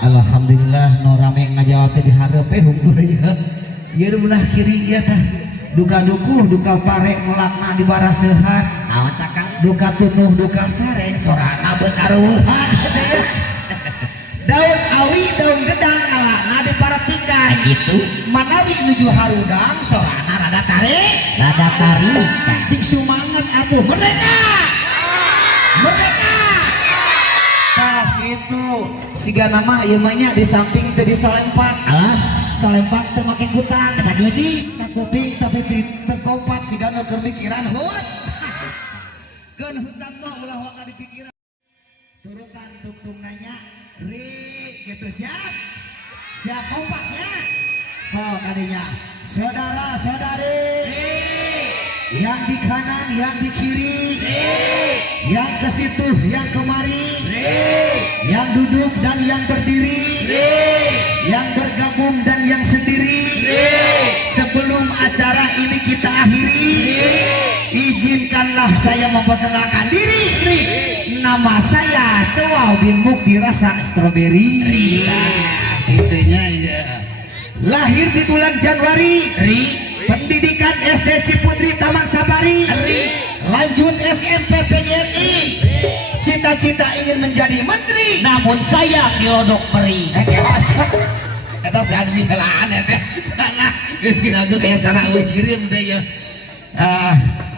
Alhamdulillah no rame ngajawab teh dihareup hungkul ya. Ieu belah kiri ya tah. Duka dukuh duka pare melakna di barasehan. Naon tah Kang? Duka tunuh duka sare sorana beut aruhan teh ya. Daun awi daun gedang alana diparatikan Gitu. manawi nuju harudang sorana rada tarik Rada tarik. sing sumanget atuh merdeka merdeka. Tah itu siga nama ieu mah nya di samping teu di Salempak. Salempak teu make kutang Kata deui ka kuping tapi teu kompak siga nu keur mikiran hut. Keun hutang mah ulah waka dipikiran. Turutan tuktung nanya ri gitu siap siap kompaknya so tadinya saudara saudari yang di kanan yang di kiri yang ke situ yang kemari yang duduk dan yang berdiri yang bergabung dan yang sendiri sebelum acara ini kita akhiri izinkanlah saya memperkenalkan diri. Nama saya Cowa bin Mukti Rasa Strawberry. Nah, itunya ya. Lahir di bulan Januari. Pendidikan SD Ciputri Taman Safari. Lanjut SMP PGRI. Cita-cita ingin menjadi menteri. namun sayang dilodok peri. Eta sehat bihelaan eta. Nah, geus kinagu teh sana ujirim teh ya.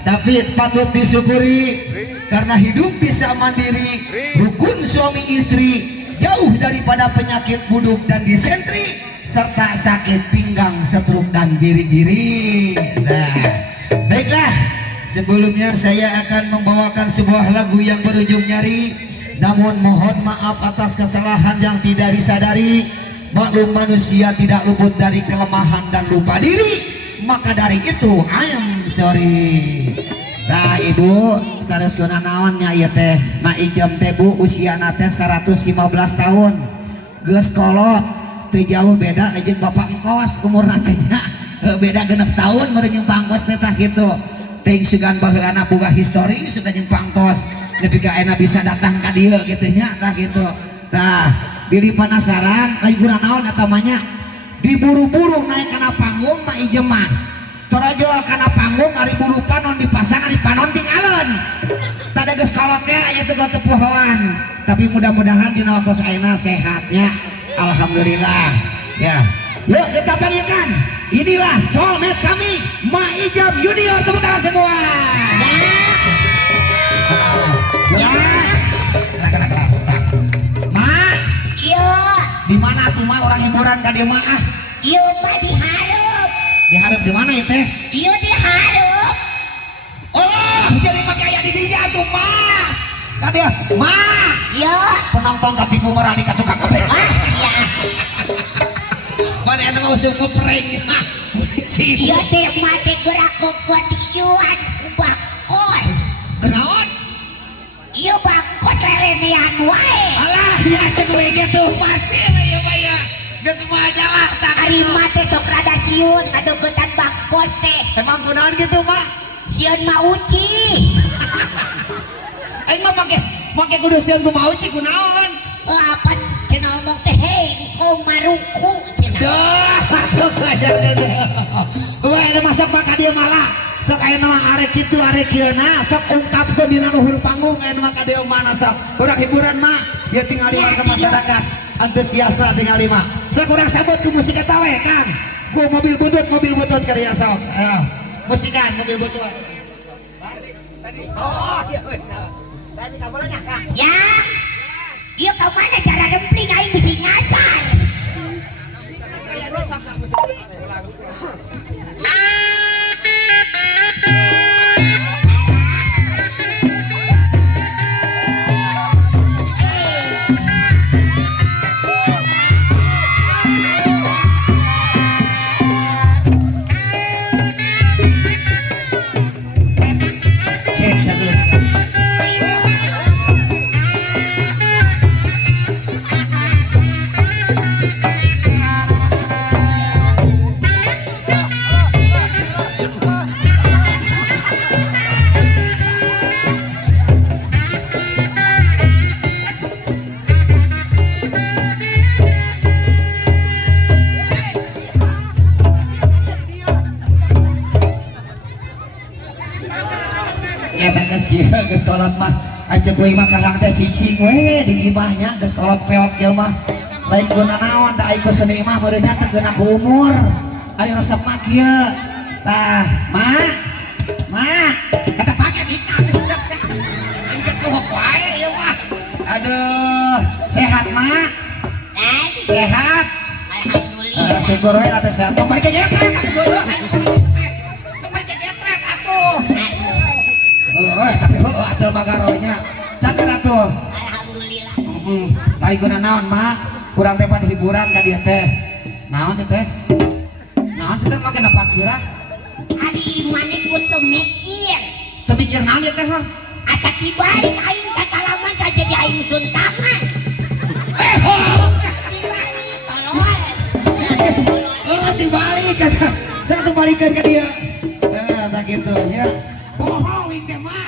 Tapi patut disyukuri karena hidup bisa mandiri, rukun suami istri, jauh daripada penyakit buduk dan disentri serta sakit pinggang, stroke dan biri-biri. Nah, baiklah, sebelumnya saya akan membawakan sebuah lagu yang berujung nyari. Namun mohon maaf atas kesalahan yang tidak disadari. Maklum manusia tidak luput dari kelemahan dan lupa diri. Maka dari itu I am sorry. Nah ibu sareskeuna naonnya ieu teh ma ijam teh bu usiana teh 115 tahun geus kolot teu jauh beda jeung bapak engkos umurna teh nya beda 6 tahun meureun jeung pangkos teh tah kitu teuing sugan baheulana boga histori sugan jeung pangkos nepi ka ayeuna bisa datang ka dieu kitu nya tah kitu. Tah bilih penasaran lain kurang naon eta mah nya diburu-buru naik kana panggung mah ijem mah torajol kana panggung ari buru panon dipasang ari panon tinggalin tadi geus kolotnya aya teu tepohoan tapi mudah-mudahan dina waktu ayeuna sehatnya alhamdulillah ya. Yuk kita panggilkan inilah soulmate kami Ma Ijam Junior, tepuk tangan semua ya. Ma Iya, di mana tuh Ma orang hiburan ka dieu mah iya mah diharap. diharap di mana ya teh? Iya diharap. Oh, jadi pakai aya di dinya tuh mah. Ka dia, mah. Iya. Penonton katipu merani ka tukang kopi. Iya. Mana eta mau usum prank. Si Iya teh mah teh gerak kekodiuan ubah kos. Kenaon? Iya bangkot lelenean wae. Alah, ya cek we gitu pasti ya Pak ya. Geus semua jalah tak Ari gitu. mah teh sok rada siun ngadogetan bangkos teh. Emang kunaon gitu mah? Sieun mah uci. Aing mah make kudu sieun ku mau cik kunaon? Apa cenah ngomong teh hei engkau maruku cenah. Dah, tuh ajar deh. Gua ada masak maka dia malah. Sok aya nama arek kitu arek kieu na sok ungkapkeun dina luhur panggung aya nama ka dieu mana sok. Urang hiburan mah ya tinggal warga masyarakat antusias lah tinggal mah. Sok urang sambut ku musik eta we kan. Ku mobil butut ka dieu sok. Musikan mobil butut. Oh, iya bener. Tadi kabarnya Kak. Ya. Iya kau mana cara dempling aing mesti nyasar. Cek satu. kolot mah aja gue mah kahang teh cicing we di imahnya geus kolot peot ge mah lain guna naon da aing seni mah meureunna teu geuna ku umur ari resep mah kieu tah mak eta pake dika resep ini kan tuhok wae ieu mah aduh sehat mak sehat Alhamdulillah. syukur we atuh sehat tong bari kegetret atuh jodoh aing tong bari kegetret atuh tapi atuh magaronya cager atuh Alhamdulillah. lain guna naon mak kurang teh pada hiburan ka dieu teh naon teh naon sih teh make napak sirah Ari maneh kudu mikir. teu mikir naon ieu teh hah Asa dibalik aing sasalaman ka jadi aing suntangan. Dibalik tolong. dibalik kan saya tuh balikan ke dia tak gitu ya bohong ini mah